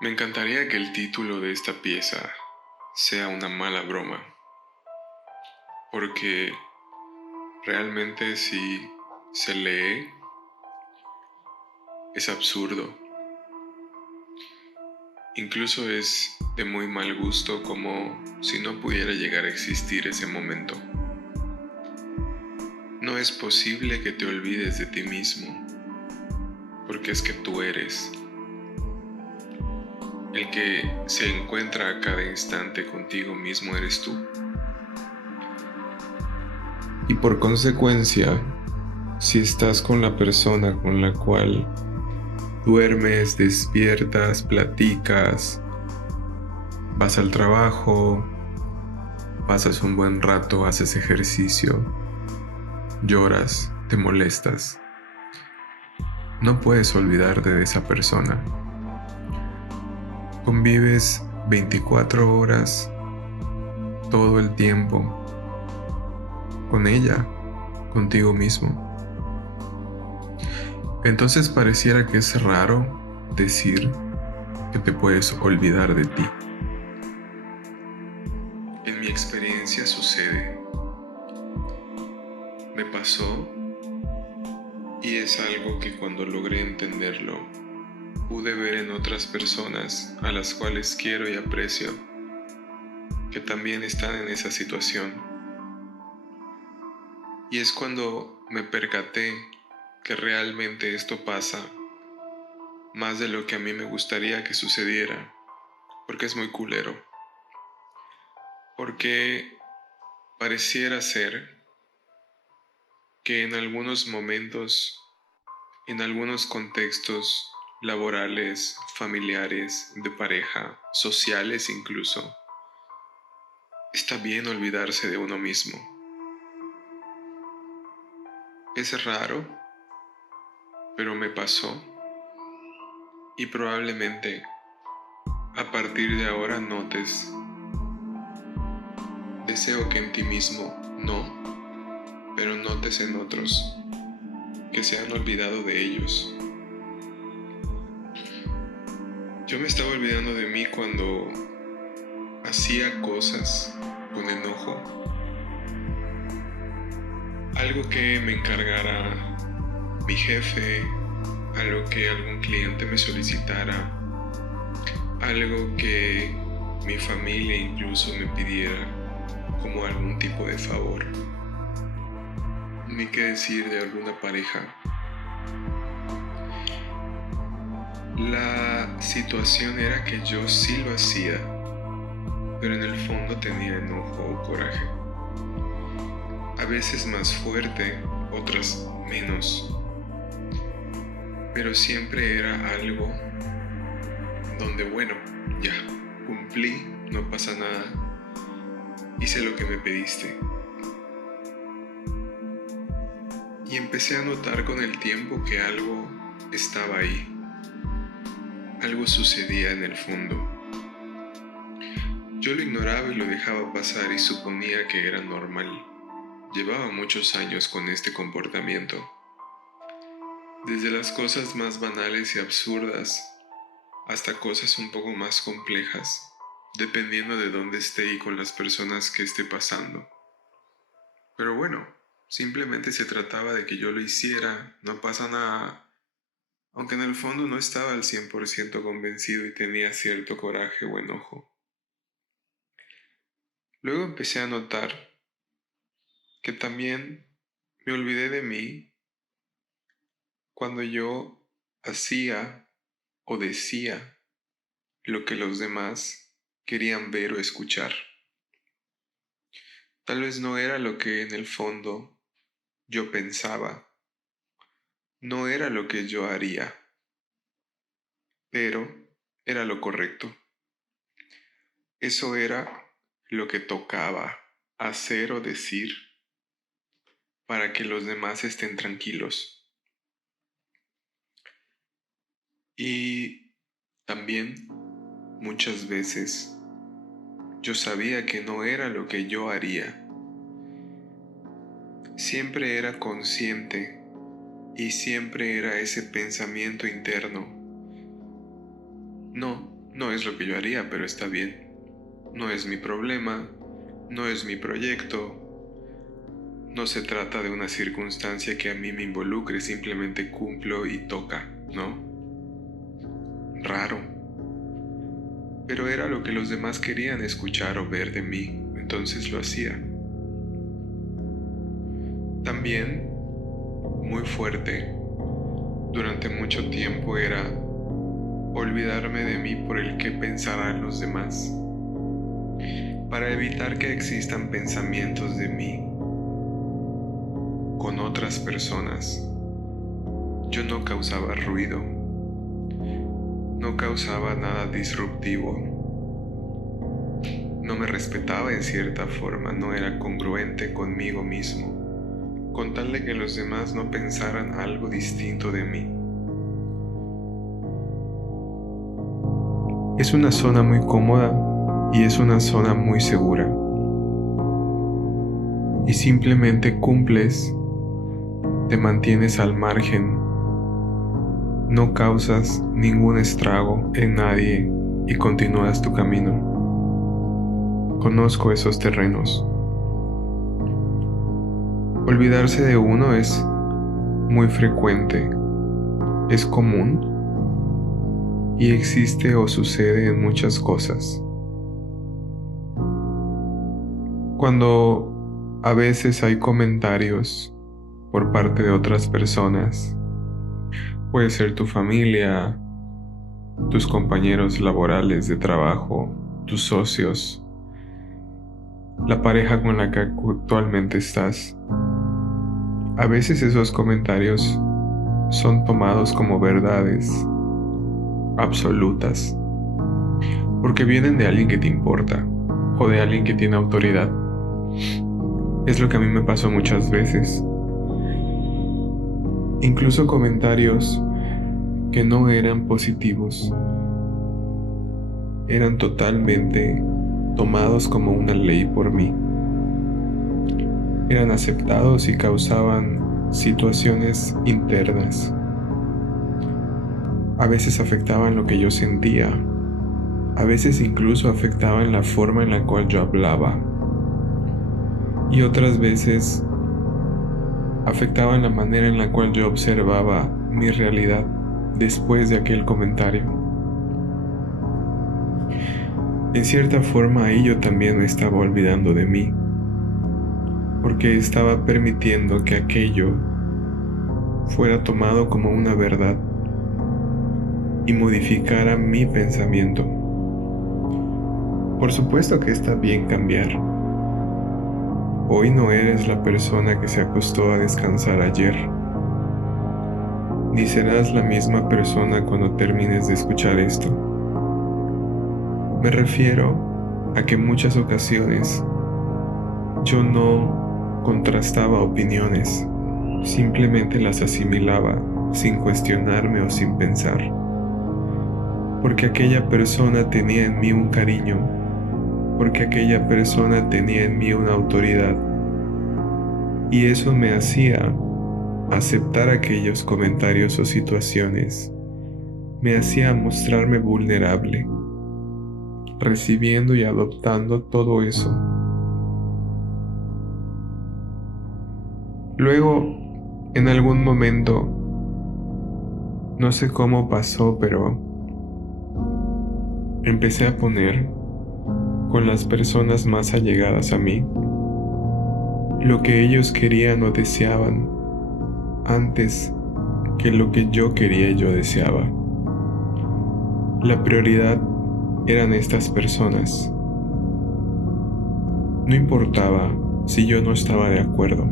Me encantaría que el título de esta pieza sea una mala broma, porque realmente si se lee es absurdo. Incluso es de muy mal gusto, como si no pudiera llegar a existir ese momento. No es posible que te olvides de ti mismo, porque es que tú eres el que se encuentra a cada instante contigo mismo, eres tú. Y por consecuencia, si estás con la persona con la cual duermes, despiertas, platicas, vas al trabajo, pasas un buen rato, haces ejercicio, lloras, te molestas, no puedes olvidarte de esa persona. Convives 24 horas todo el tiempo con ella, contigo mismo. Entonces pareciera que es raro decir que te puedes olvidar de ti. En mi experiencia sucede, me pasó, y es algo que cuando logré entenderlo, pude ver en otras personas a las cuales quiero y aprecio, que también están en esa situación. Y es cuando me percaté que realmente esto pasa más de lo que a mí me gustaría que sucediera, porque es muy culero. Porque pareciera ser que en algunos momentos, en algunos contextos laborales, familiares, de pareja, sociales incluso, está bien olvidarse de uno mismo. Es raro, pero me pasó, y probablemente a partir de ahora notes, deseo que en ti mismo no, pero notes en otros que se han olvidado de ellos. Yo me estaba olvidando de mí cuando hacía cosas con enojo, algo que me encargara mi jefe, algo que algún cliente me solicitara, algo que mi familia incluso me pidiera como algún tipo de favor, ni qué decir de alguna pareja. La situación era que yo sí lo hacía, pero en el fondo tenía enojo o coraje. A veces más fuerte, otras menos, pero siempre era algo donde, bueno, ya, cumplí, no pasa nada, hice lo que me pediste. Y empecé a notar con el tiempo que algo estaba ahí, algo sucedía en el fondo. Yo lo ignoraba y lo dejaba pasar y suponía que era normal. Llevaba muchos años con este comportamiento, desde las cosas más banales y absurdas hasta cosas un poco más complejas, dependiendo de dónde esté y con las personas que esté pasando. Pero bueno, simplemente se trataba de que yo lo hiciera, no pasa nada, aunque en el fondo no estaba al 100% convencido y tenía cierto coraje o enojo. Luego empecé a notar que también me olvidé de mí cuando yo hacía o decía lo que los demás querían ver o escuchar. Tal vez no era lo que en el fondo yo pensaba, no era lo que yo haría, pero era lo correcto. Eso era lo que tocaba hacer o decir para que los demás estén tranquilos. Y también muchas veces yo sabía que no era lo que yo haría. Siempre era consciente y siempre era ese pensamiento interno. No, No es lo que yo haría, pero está bien. No es mi problema, no es mi proyecto. No se trata de una circunstancia que a mí me involucre, simplemente cumplo y toca, ¿no? Raro. Pero era lo que los demás querían escuchar o ver de mí, entonces lo hacía. También, muy fuerte, durante mucho tiempo era olvidarme de mí por el que pensarán los demás, para evitar que existan pensamientos de mí con otras personas. Yo no causaba ruido, no causaba nada disruptivo, no me respetaba en cierta forma, no era congruente conmigo mismo, con tal de que los demás no pensaran algo distinto de mí. Es una zona muy cómoda y es una zona muy segura. Y simplemente cumples, te mantienes al margen, no causas ningún estrago en nadie y continúas tu camino. Conozco esos terrenos. Olvidarse de uno es muy frecuente, es común y existe o sucede en muchas cosas. Cuando a veces hay comentarios por parte de otras personas, puede ser tu familia, tus compañeros laborales de trabajo, tus socios, la pareja con la que actualmente estás. A veces esos comentarios son tomados como verdades absolutas, porque vienen de alguien que te importa o de alguien que tiene autoridad. Es lo que a mí me pasó muchas veces. Incluso comentarios que no eran positivos eran totalmente tomados como una ley por mí. Eran aceptados y causaban situaciones internas. A veces afectaban lo que yo sentía, a veces incluso afectaban la forma en la cual yo hablaba, y otras veces afectaban la manera en la cual yo observaba mi realidad después de aquel comentario. En cierta forma ahí yo también me estaba olvidando de mí, porque estaba permitiendo que aquello fuera tomado como una verdad y modificara mi pensamiento. Por supuesto que está bien cambiar. Hoy no eres la persona que se acostó a descansar ayer, ni serás la misma persona cuando termines de escuchar esto. Me refiero a que en muchas ocasiones yo no contrastaba opiniones, simplemente las asimilaba sin cuestionarme o sin pensar, porque aquella persona tenía en mí un cariño, porque aquella persona tenía en mí una autoridad, y eso me hacía aceptar aquellos comentarios o situaciones, me hacía mostrarme vulnerable, recibiendo y adoptando todo eso. Luego, en algún momento, no sé cómo pasó, pero empecé a poner con las personas más allegadas a mí lo que ellos querían o deseaban antes que lo que yo quería y yo deseaba. La prioridad eran estas personas. No importaba si yo no estaba de acuerdo.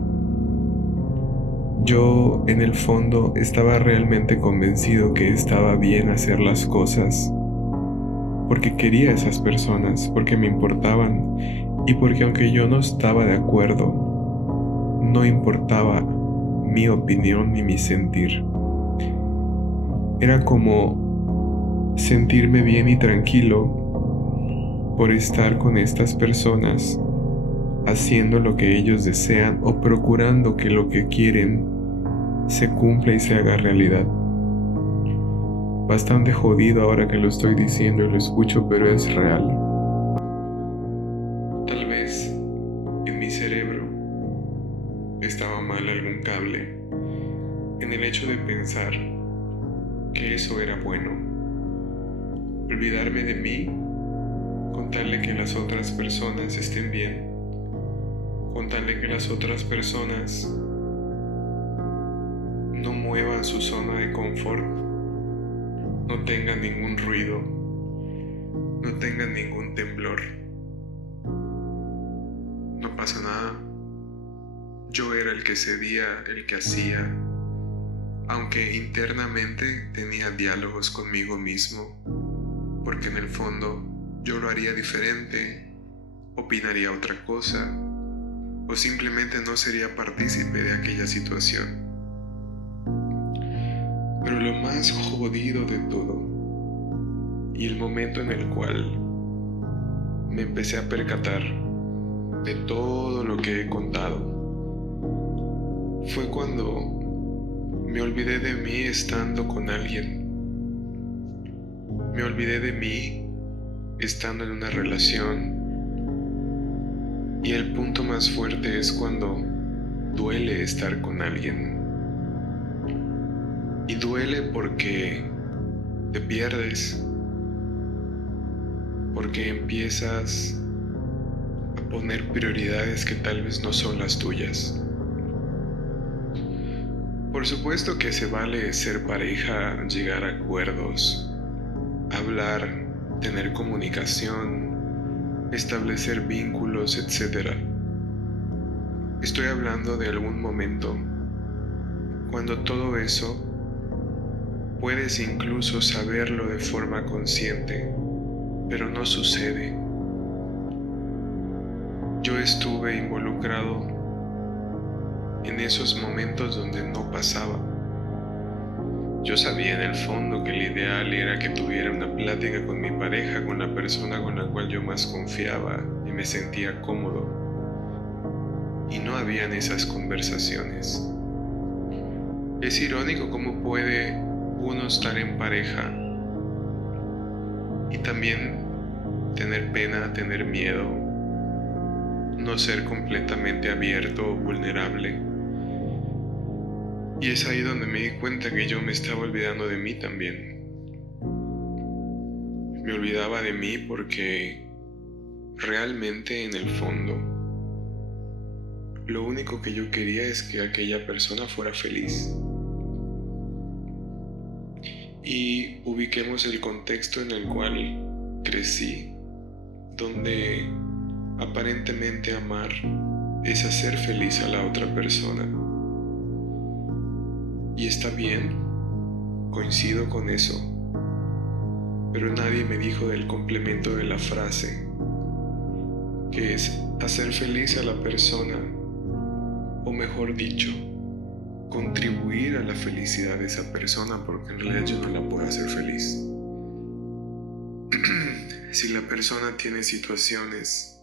Yo, en el fondo, estaba realmente convencido que estaba bien hacer las cosas porque quería a esas personas, porque me importaban y porque aunque yo no estaba de acuerdo, no importaba mi opinión ni mi sentir. Era como sentirme bien y tranquilo por estar con estas personas, haciendo lo que ellos desean o procurando que lo que quieren se cumpla y se haga realidad. Bastante jodido ahora que lo estoy diciendo y lo escucho, pero es real. Tal vez en mi cerebro estaba mal algún cable en el hecho de pensar que eso era bueno. Olvidarme de mí, contarle que las otras personas estén bien, contarle que las otras personas no muevan su zona de confort, no tengan ningún ruido, no tengan ningún temblor. No pasa nada. Yo era el que cedía, el que hacía, aunque internamente tenía diálogos conmigo mismo, porque en el fondo yo lo haría diferente, opinaría otra cosa, o simplemente no sería partícipe de aquella situación. Pero lo más jodido de todo, y el momento en el cual me empecé a percatar de todo lo que he contado, fue cuando me olvidé de mí estando con alguien. Me olvidé de mí estando en una relación. Y el punto más fuerte es cuando duele estar con alguien. Y duele porque te pierdes, porque empiezas a poner prioridades que tal vez no son las tuyas. Por supuesto que se vale ser pareja, llegar a acuerdos, hablar, tener comunicación, establecer vínculos, etc. Estoy hablando de algún momento cuando todo eso puedes incluso saberlo de forma consciente, pero no sucede. Yo estuve involucrado en esos momentos donde no pasaba. Yo sabía en el fondo que el ideal era que tuviera una plática con mi pareja, con la persona con la cual yo más confiaba y me sentía cómodo. Y no habían esas conversaciones. Es irónico cómo puede uno estar en pareja y también tener pena, tener miedo, no ser completamente abierto o vulnerable. Y es ahí donde me di cuenta que yo me estaba olvidando de mí también. Me olvidaba de mí porque realmente en el fondo lo único que yo quería es que aquella persona fuera feliz. Y ubiquemos el contexto en el cual crecí, donde aparentemente amar es hacer feliz a la otra persona. Y está bien, coincido con eso, pero nadie me dijo del complemento de la frase, que es hacer feliz a la persona, o mejor dicho, contribuir a la felicidad de esa persona, porque en realidad yo no la puedo hacer feliz. Si la persona tiene situaciones,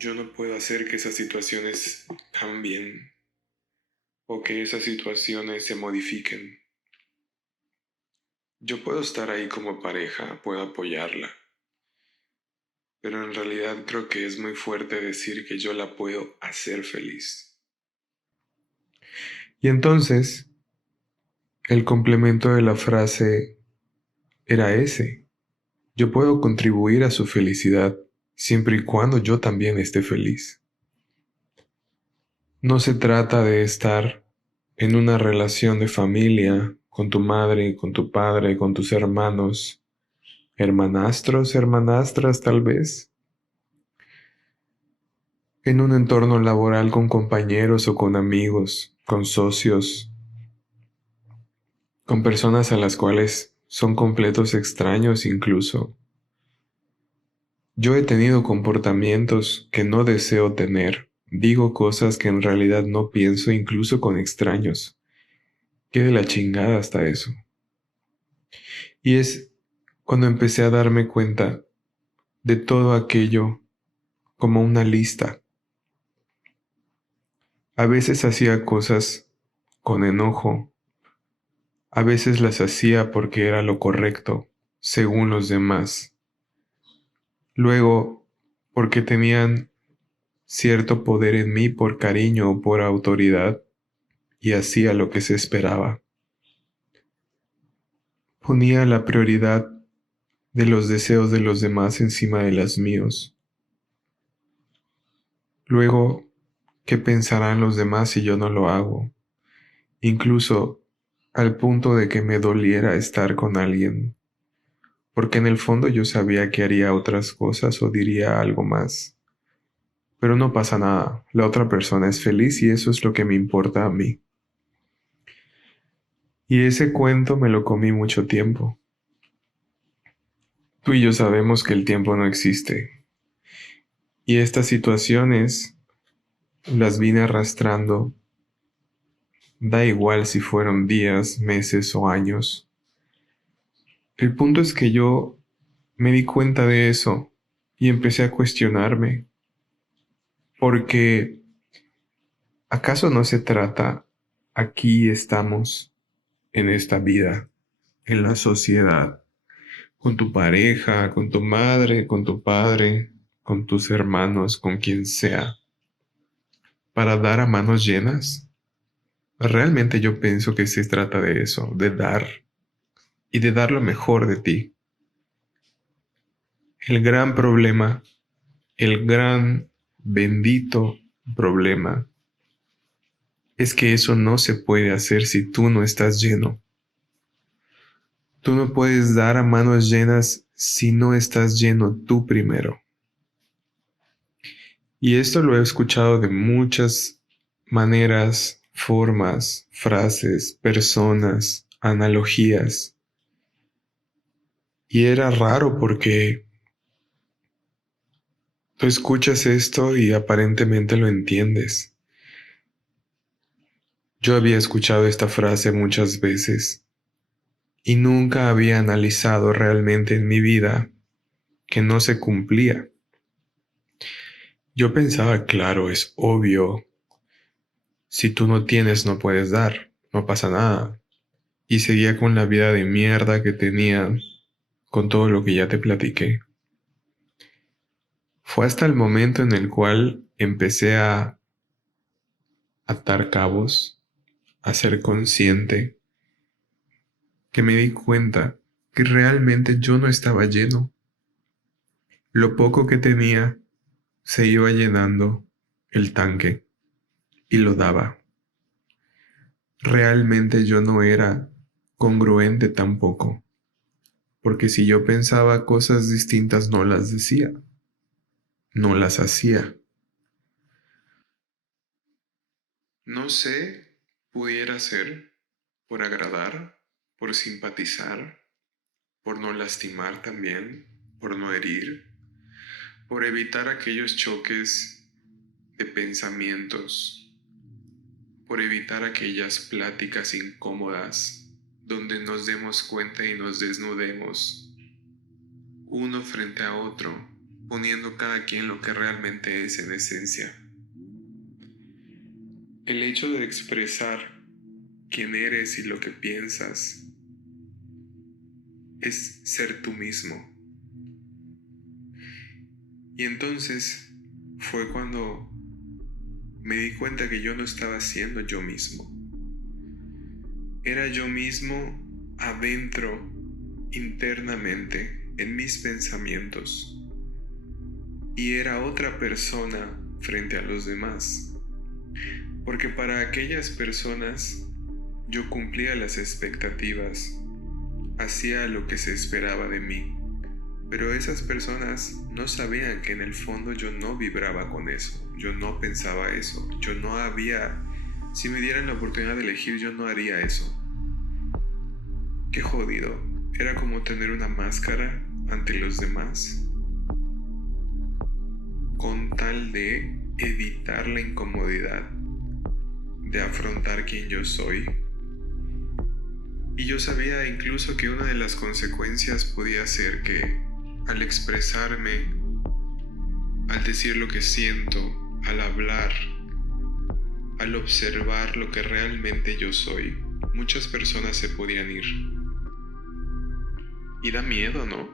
yo no puedo hacer que esas situaciones cambien o que esas situaciones se modifiquen. Yo puedo estar ahí como pareja, puedo apoyarla, pero en realidad creo que es muy fuerte decir que yo la puedo hacer feliz. Y entonces, el complemento de la frase era ese. Yo puedo contribuir a su felicidad siempre y cuando yo también esté feliz. No se trata de estar en una relación de familia con tu madre, con tu padre, con tus hermanos, hermanastros, hermanastras tal vez, en un entorno laboral con compañeros o con amigos, con socios, con personas a las cuales son completos extraños incluso. Yo he tenido comportamientos que no deseo tener. Digo cosas que en realidad no pienso incluso con extraños. Qué de la chingada hasta eso. Y es cuando empecé a darme cuenta de todo aquello como una lista. A veces hacía cosas con enojo, A veces las hacía porque era lo correcto, según los demás. Luego, porque tenían cierto poder en mí por cariño o por autoridad, y hacía lo que se esperaba. Ponía la prioridad de los deseos de los demás encima de los míos. Luego, ¿qué pensarán los demás si yo no lo hago? Incluso al punto de que me doliera estar con alguien, porque en el fondo yo sabía que haría otras cosas o diría algo más. Pero no pasa nada, la otra persona es feliz y eso es lo que me importa a mí. Y ese cuento me lo comí mucho tiempo. Tú y yo sabemos que el tiempo no existe. Y estas situaciones las vine arrastrando. Da igual si fueron días, meses o años. El punto es que yo me di cuenta de eso y empecé a cuestionarme. Porque ¿acaso no se trata, aquí estamos, en esta vida, en la sociedad, con tu pareja, con tu madre, con tu padre, con tus hermanos, con quien sea, para dar a manos llenas? Realmente yo pienso que se trata de eso, de dar y de dar lo mejor de ti. El gran problema, el gran bendito problema, es que eso no se puede hacer si tú no estás lleno. Tú no puedes dar a manos llenas si no estás lleno tú primero. Y esto lo he escuchado de muchas maneras, formas, frases, personas, analogías. Y era raro porque tú escuchas esto y aparentemente lo entiendes. Yo había escuchado esta frase muchas veces y nunca había analizado realmente en mi vida que no se cumplía. Yo pensaba, claro, es obvio, si tú no tienes no puedes dar, no pasa nada. Y seguía con la vida de mierda que tenía, con todo lo que ya te platiqué. Fue hasta el momento en el cual empecé a atar cabos, a ser consciente, que me di cuenta que realmente yo no estaba lleno. Lo poco que tenía se iba llenando el tanque y lo daba. Realmente yo no era congruente tampoco, porque si yo pensaba cosas distintas no las decía, no las hacía. No sé, pudiera ser por agradar, por simpatizar, por no lastimar también, por no herir, por evitar aquellos choques de pensamientos, por evitar aquellas pláticas incómodas donde nos demos cuenta y nos desnudemos uno frente a otro, poniendo cada quien lo que realmente es en esencia. El hecho de expresar quién eres y lo que piensas es ser tú mismo. Y entonces fue cuando me di cuenta que yo no estaba siendo yo mismo. Era yo mismo adentro, internamente, en mis pensamientos. Y era otra persona frente a los demás. Porque para aquellas personas yo cumplía las expectativas, hacía lo que se esperaba de mí. Pero esas personas no sabían que en el fondo yo no vibraba con eso, yo no pensaba eso, yo no había, si me dieran la oportunidad de elegir, yo no haría eso. Qué jodido, era como tener una máscara ante los demás, con tal de evitar la incomodidad de afrontar quién yo soy. Y yo sabía incluso que una de las consecuencias podía ser que al expresarme, al decir lo que siento, al hablar, al observar lo que realmente yo soy, muchas personas se podían ir. Y da miedo, ¿no?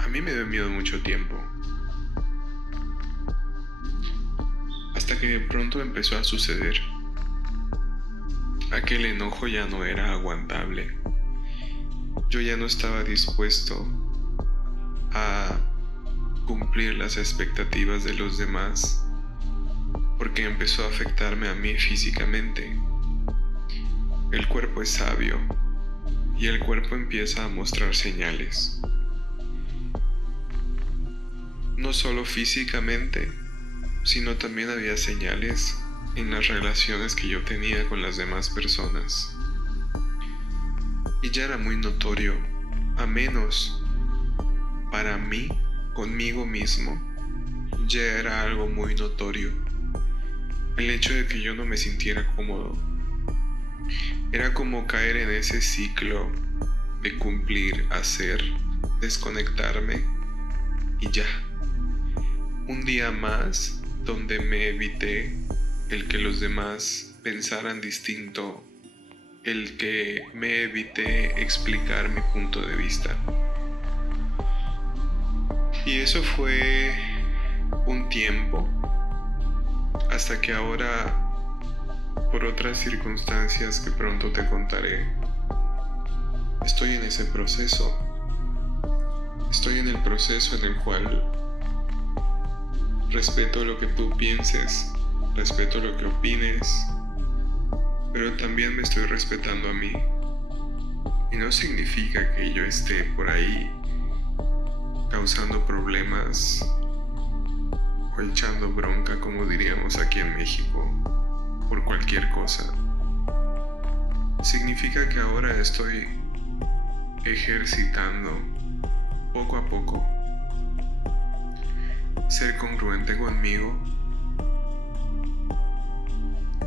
A mí me dio miedo mucho tiempo. Hasta que de pronto empezó a suceder. Aquel enojo ya no era aguantable. Yo ya no estaba dispuesto a cumplir las expectativas de los demás, porque empezó a afectarme a mí físicamente. El cuerpo es sabio y el cuerpo empieza a mostrar señales. No solo físicamente, sino también había señales en las relaciones que yo tenía con las demás personas. Y ya era muy notorio, a menos para mí, conmigo mismo, ya era algo muy notorio. El hecho de que yo no me sintiera cómodo era como caer en ese ciclo de cumplir, hacer, desconectarme y ya. Un día más donde me evité el que los demás pensaran distinto, el que me evité explicar mi punto de vista. Y eso fue un tiempo, hasta que ahora, por otras circunstancias que pronto te contaré, estoy en ese proceso. Estoy en el proceso en el cual respeto lo que tú pienses, respeto lo que opines, pero también me estoy respetando a mí. Y no significa que yo esté por ahí causando problemas o echando bronca, como diríamos aquí en México, por cualquier cosa. Significa que ahora estoy ejercitando poco a poco ser congruente conmigo,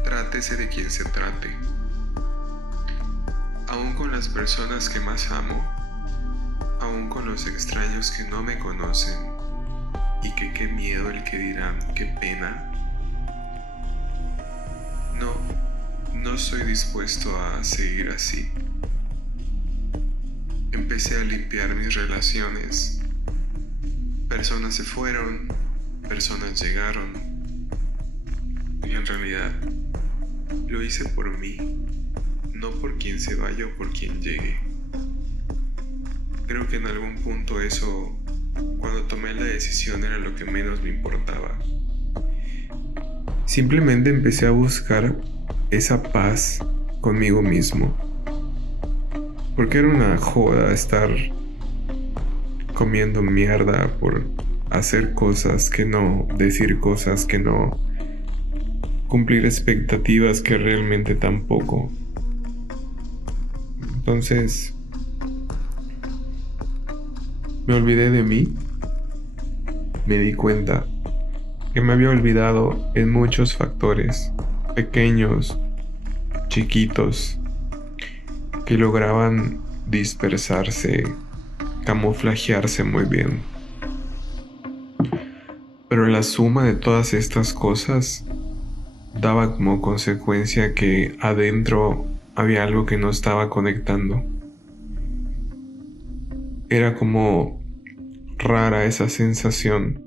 trátese de quien se trate, aún con las personas que más amo, aún con los extraños que no me conocen y que qué miedo el que dirán, qué pena. No estoy dispuesto a seguir así. Empecé a limpiar mis relaciones. Personas se fueron, personas llegaron. Y en realidad lo hice por mí, no por quien se vaya o por quien llegue. Creo que en algún punto eso, cuando tomé la decisión, era lo que menos me importaba. Simplemente empecé a buscar esa paz conmigo mismo. Porque era una joda estar comiendo mierda por hacer cosas que no, decir cosas que no, cumplir expectativas que realmente tampoco. Entonces, me olvidé de mí. Me di cuenta que me había olvidado en muchos factores, pequeños, chiquitos, que lograban dispersarse, camuflajearse muy bien. Pero la suma de todas estas cosas daba como consecuencia que adentro había algo que no estaba conectando. Era como rara esa sensación.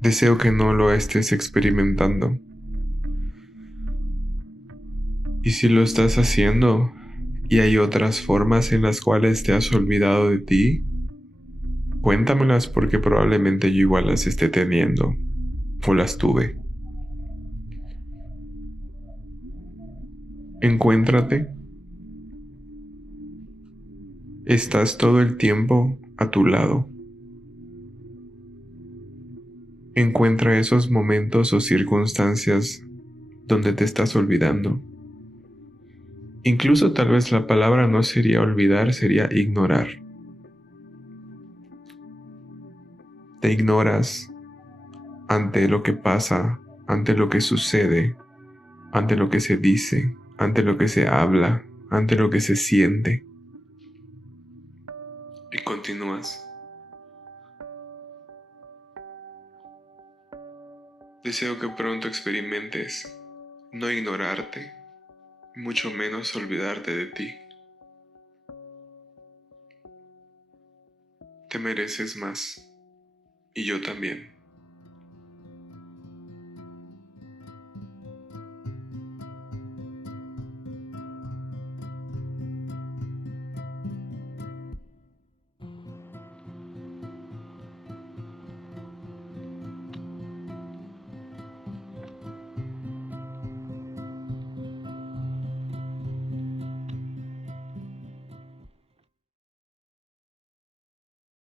Deseo que no lo estés experimentando. Y si lo estás haciendo y hay otras formas en las cuales te has olvidado de ti, cuéntamelas, porque probablemente yo igual las esté teniendo o las tuve. Encuéntrate. Estás todo el tiempo a tu lado. Encuentra esos momentos o circunstancias donde te estás olvidando. Incluso tal vez la palabra no sería olvidar, sería ignorar. Te ignoras ante lo que pasa, ante lo que sucede, ante lo que se dice, ante lo que se habla, ante lo que se siente. Y continúas. Deseo que pronto experimentes no ignorarte, mucho menos olvidarte de ti. Te mereces más, y yo también.